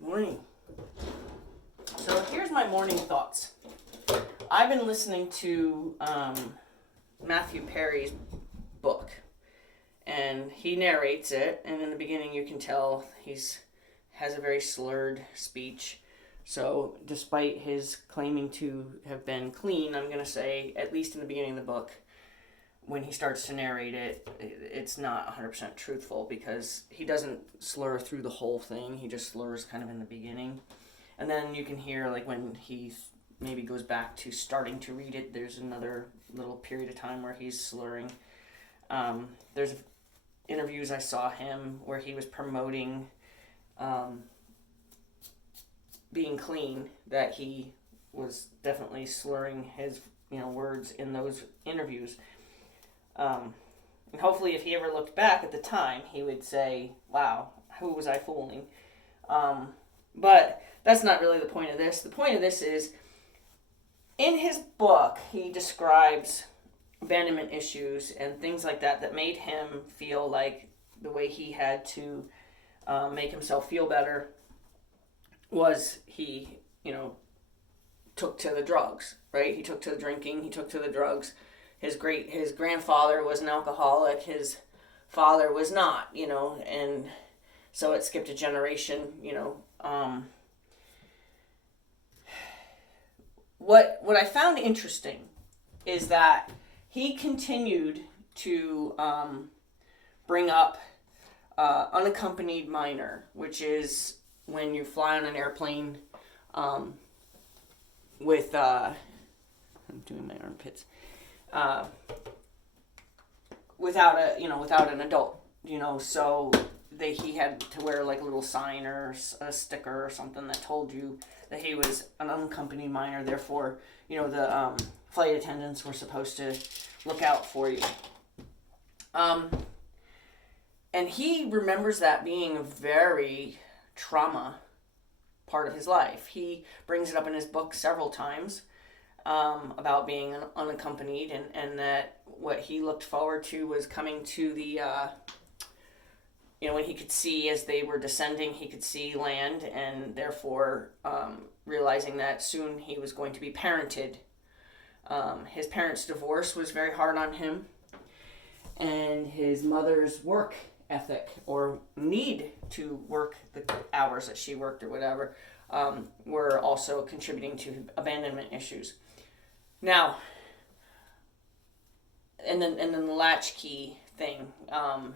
Morning. So here's my morning thoughts. I've been listening to Matthew Perry's book, and he narrates it. And in the beginning, you can tell has a very slurred speech. So despite his claiming to have been clean, I'm gonna say at least in the beginning of the book, when he starts to narrate it, it's not 100% truthful because he doesn't slur through the whole thing. He just slurs kind of in the beginning. And then you can hear, like, when he maybe goes back to starting to read it, there's another little period of time where he's slurring. There's interviews I saw him where he was promoting being clean, that he was definitely slurring his words in those interviews. And hopefully if he ever looked back at the time, he would say, wow, who was I fooling? But that's not really the point of this. The point of this is, in his book, he describes abandonment issues and things like that made him feel like the way he had to make himself feel better was he, took to the drugs, right? He took to the drinking, he took to the drugs. His grandfather was an alcoholic. His father was not, and so it skipped a generation, What I found interesting is that he continued to bring up unaccompanied minor, which is when you fly on an airplane with I'm doing my armpits. Without an adult, so he had to wear like a little sign or a sticker or something that told you that he was an unaccompanied minor. Therefore, the flight attendants were supposed to look out for you. And he remembers that being a very trauma part of his life. He brings it up in his book several times. About being unaccompanied, and that what he looked forward to was coming to the, when he could see as they were descending, he could see land, and therefore realizing that soon he was going to be parented. His parents' divorce was very hard on him, and his mother's work ethic or need to work the hours that she worked or whatever were also contributing to abandonment issues. Now, and then the latchkey thing.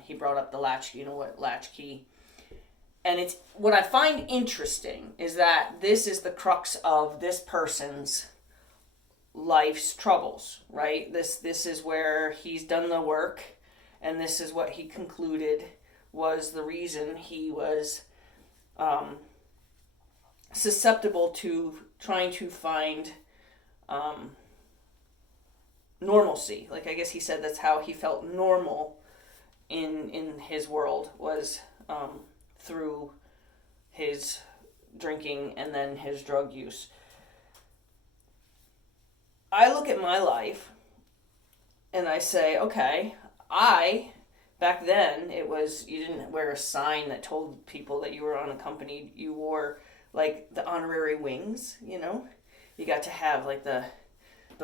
He brought up the latchkey. You know what latchkey? And it's what I find interesting is that this is the crux of this person's life's troubles, right? This is where he's done the work, and this is what he concluded was the reason he was susceptible to trying to find normalcy. Like, I guess he said that's how he felt normal in his world was through his drinking and then his drug use. I look at my life and I say, okay, back then it was, you didn't wear a sign that told people that you were unaccompanied. You wore like the honorary wings, you got to have like the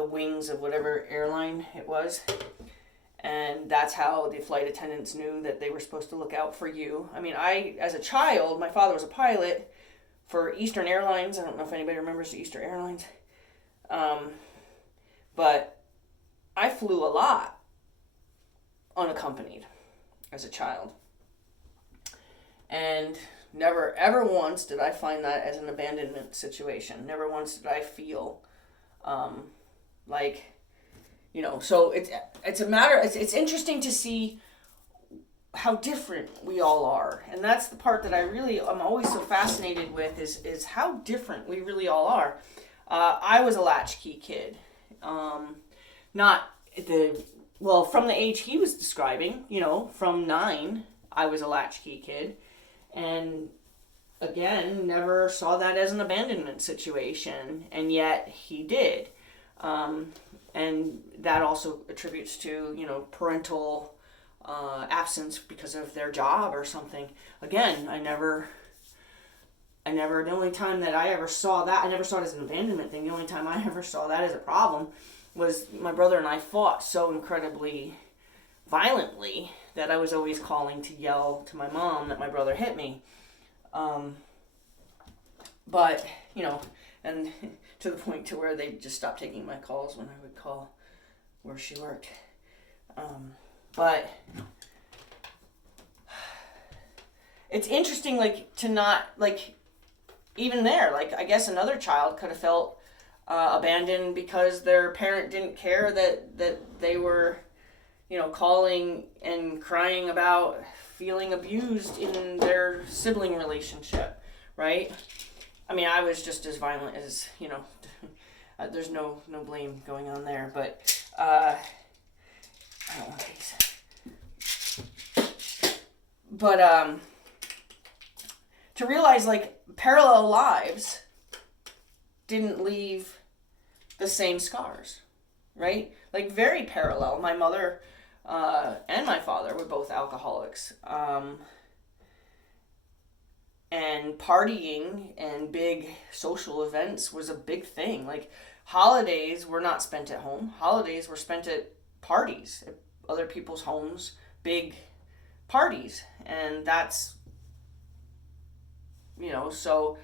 wings of whatever airline it was. And that's how the flight attendants knew that they were supposed to look out for you. I mean, as a child, my father was a pilot for Eastern Airlines. I don't know if anybody remembers the Eastern Airlines. But I flew a lot unaccompanied as a child. And never, ever once did I find that as an abandonment situation. Never once did I feel so it's a matter, it's interesting to see how different we all are. And that's the part that I'm always so fascinated with is how different we really all are. I was a latchkey kid. From the age he was describing, from 9, I was a latchkey kid. And again, never saw that as an abandonment situation. And yet he did. And that also attributes to, parental absence because of their job or something. Again, I never the only time that I ever saw that, I never saw it as an abandonment thing. The only time I ever saw that as a problem was my brother and I fought so incredibly violently that I was always calling to yell to my mom that my brother hit me. But, and to the point to where they just stopped taking my calls when I would call where she worked. But it's interesting, to not, even there, I guess another child could have felt abandoned because their parent didn't care that they were, calling and crying about feeling abused in their sibling relationship, right? I mean, I was just as violent as, there's no blame going on there, but I don't want these. But to realize, parallel lives didn't leave the same scars, right? Very parallel. My mother and my father were both alcoholics. And partying and big social events was a big thing. Holidays were not spent at home. Holidays were spent at parties, at other people's homes, big parties. And that's, so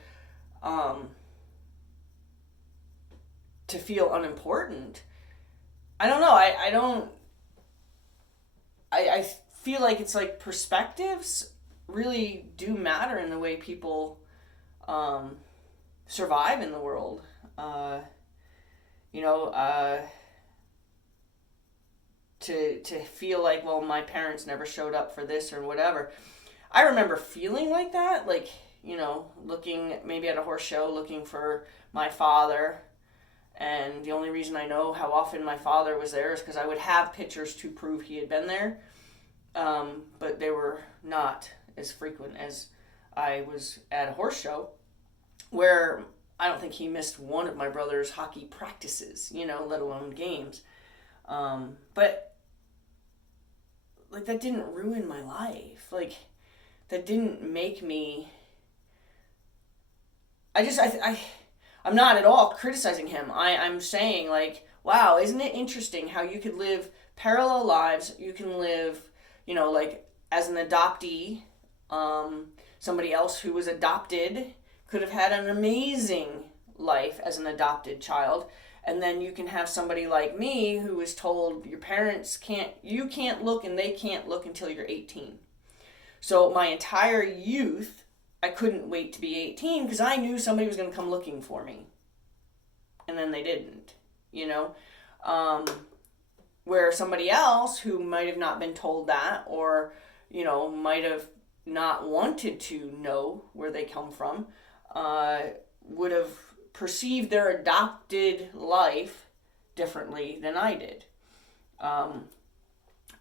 to feel unimportant, I don't know. I feel like it's perspectives really do matter in the way people survive in the world. To feel well, my parents never showed up for this or whatever. I remember feeling like that, looking maybe at a horse show, looking for my father. And the only reason I know how often my father was there is because I would have pictures to prove he had been there. But they were not as frequent as I was at a horse show, where I don't think he missed one of my brother's hockey practices, let alone games. But that didn't ruin my life. That didn't make me. I'm not at all criticizing him. I'm saying wow, isn't it interesting how you could live parallel lives? You can live, as an adoptee, somebody else who was adopted could have had an amazing life as an adopted child. And then you can have somebody like me who was told your parents you can't look and they can't look until you're 18. So my entire youth, I couldn't wait to be 18 because I knew somebody was going to come looking for me. And then they didn't, where somebody else who might have not been told that or, might have not wanted to know where they come from, would have perceived their adopted life differently than I did. And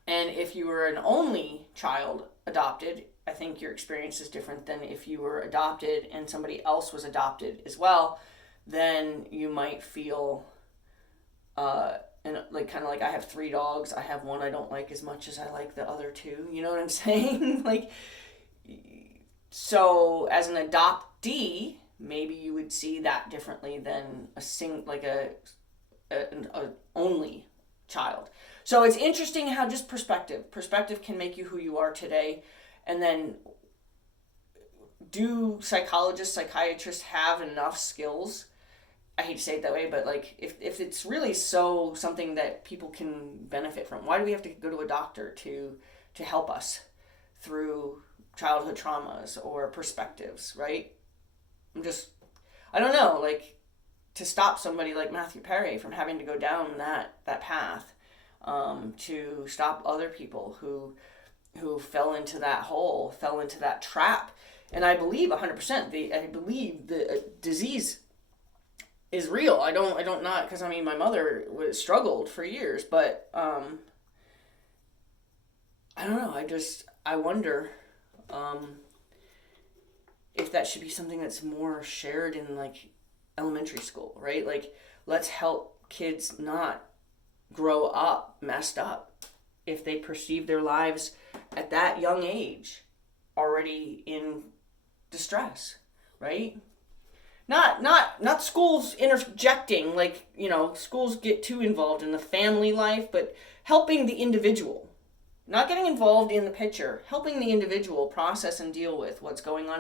if you were an only child adopted, I think your experience is different than if you were adopted and somebody else was adopted as well. Then you might feel, and I have 3 dogs. I have one I don't like as much as I like the other 2. You know what I'm saying? So as an adoptee, maybe you would see that differently than a only child. So it's interesting how just perspective can make you who you are today. And then do psychologists, psychiatrists have enough skills? I hate to say it that way, but if it's really something that people can benefit from, why do we have to go to a doctor to help us through childhood traumas or perspectives, right? I don't know, to stop somebody like Matthew Perry from having to go down that path, to stop other people who fell into that hole, fell into that trap. And I believe 100%, I believe the disease is real. I don't not, because my mother struggled for years, but I don't know. I wonder if that should be something that's more shared in elementary school, right? Let's help kids not grow up messed up if they perceive their lives at that young age already in distress, right? Not schools interjecting, like, schools get too involved in the family life, but helping the individual. Not getting involved in the picture, helping the individual process and deal with what's going on